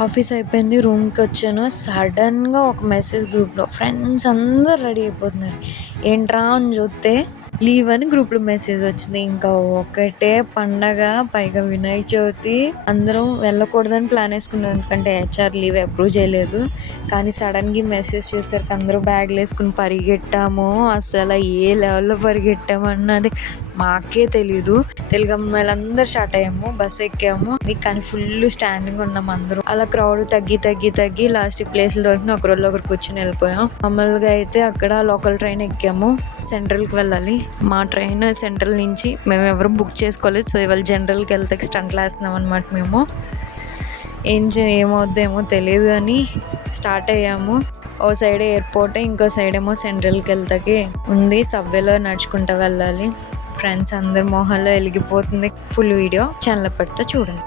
Office అయిపోయింది. రూమ్‌కి వచ్చాను. సడన్‌గా ఒక మెసేజ్ గ్రూప్‌లో ఫ్రెండ్స్ అందరూ రెడీ అయిపోతున్నారు. ఏంట్రా అని చూస్తే లీవ్ అని గ్రూప్‌లో మెసేజ్ వచ్చింది. ఇంకా ఒకటే పండగ. పైగా వినాయక చవితి. అందరం వెళ్ళకూడదని ప్లాన్ వేసుకున్నాం. ఎందుకంటే హెచ్ఆర్ లీవ్ అప్రూవ్ చేయలేదు. కానీ సడన్‌గా మెసేజ్ చూసేసరికి అందరూ బ్యాగులు వేసుకుని పరిగెట్టాము. అసలు ఏ లెవెల్‌లో పరిగెట్టామన్నది మాకే తెలీదు. తెలుగు అమ్మాయిలందరూ స్టార్ట్ అయ్యాము. బస్ ఎక్కాము. కానీ ఫుల్ స్టాండింగ్ ఉన్నాం అందరూ. అలా క్రౌడ్ తగ్గి లాస్ట్ ప్లేస్లు దొరికిన ఒకరోజు ఒకరు కూర్చొని వెళ్ళిపోయాం. మామూలుగా అయితే అక్కడ లోకల్ ట్రైన్ ఎక్కాము. సెంట్రల్కి వెళ్ళాలి. మా ట్రైన్ సెంట్రల్ నుంచి మేము ఎవరు బుక్ చేసుకోలేదు. సో ఇవాళ జనరల్కి వెళ్తే స్టంట్లు వేస్తున్నాం అనమాట మేము. ఏమవుద్దేమో తెలియదు కానీ స్టార్ట్ అయ్యాము. ఓ సైడ్ ఎయిర్పోర్ట్, ఇంకో సైడ్ ఏమో సెంట్రల్కి వెళ్తాకి ఉంది. సబ్వేలో నడుచుకుంటూ వెళ్ళాలి. ఫ్రెండ్స్ అందరి మొహాల్లో వెలిగిపోతుంది. ఫుల్ వీడియో ఛానల్లో పెడితే చూడండి.